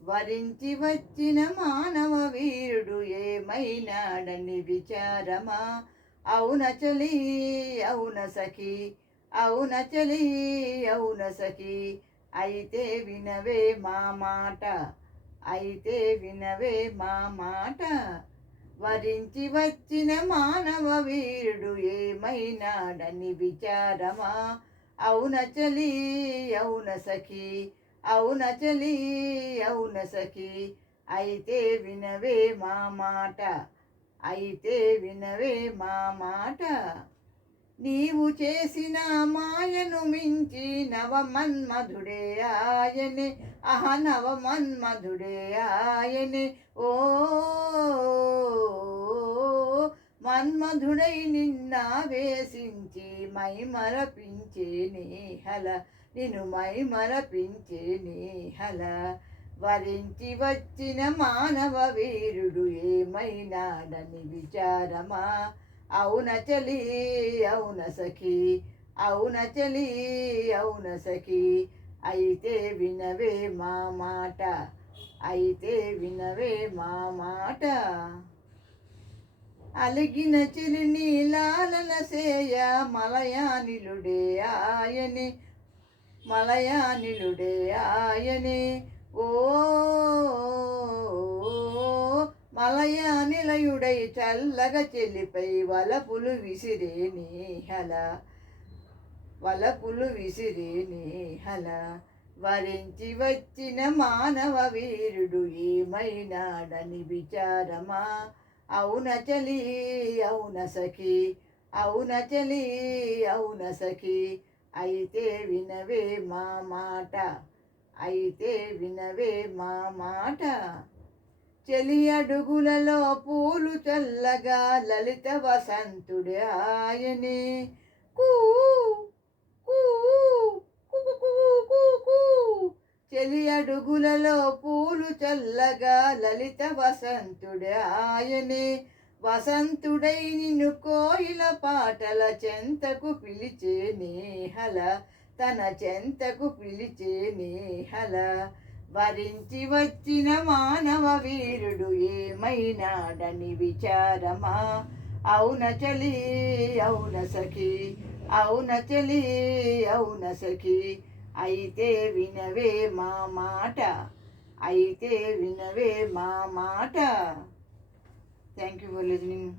వరించి వచ్చిన మానవ వీరుడు ఏమైనాడని విచారమా? అవున చలి అవున సఖి, అవున చలి అవున సఖి, అయితే వినవే మా మాట, అయితే వినవే మా మాట. వరించి వచ్చిన మానవ వీరుడు ఏమైనాడని విచారమా? అవున చలి అవున సఖి, అవున చలి అవున సఖి, అయితే వినవే మా మాట, అయితే వినవే మా మాట. నీవు చేసిన మాయను మించి నవమన్మధుడే ఆయనే, అహ నవమన్మధుడే ఆయనే. ఓ మన్మధుడై నిన్నావేశించి మై మరపించే నేహల, నిన్ను మై మరపించే నేహల. వరించి వచ్చిన మానవ వీరుడు ఏమైనాడని విచారమా? అవున చలి అవున సఖి, అవున చలి అవున సఖి, అయితే వినవే మా మాట, అయితే వినవే మా మాట. అలిగిన చెలిని లాలన సేయ మలయానిలుడే ఆయనే, మలయానిలుడే ఆయనే. ఓ మలయా నిలయుడై చల్లగా చెల్లిపై వలపులు విసిరే నేహల, వలపులు విసిరే నేహల. వరించి వచ్చిన మానవ వీరుడు ఏమైనాడని విచారమా? అవున చలి అవున సఖి, అవున చలి అవున సఖి, అయితే వినవే మా మాట, అయితే వినవే మా మాట. చెలి అడుగులలో పూలు చల్లగా లలిత వసంతుడే ఆయనే. కూ కూ చెలి అడుగులలో పూలు చల్లగా లలిత వసంతుడే ఆయనే. వసంతుడై నిన్ను కోయిల పాటల చెంతకు పిలిచే నేహల, తన చెంతకు పిలిచే నేహల. వరించి వచ్చిన మానవ వీరుడు ఏమైనాడని విచారమా? అవున చలి అవున సఖి, అవున చలి అవున సఖి, అయితే వినవే మా మాట, అయితే వినవే మా మాట. Thank you for listening.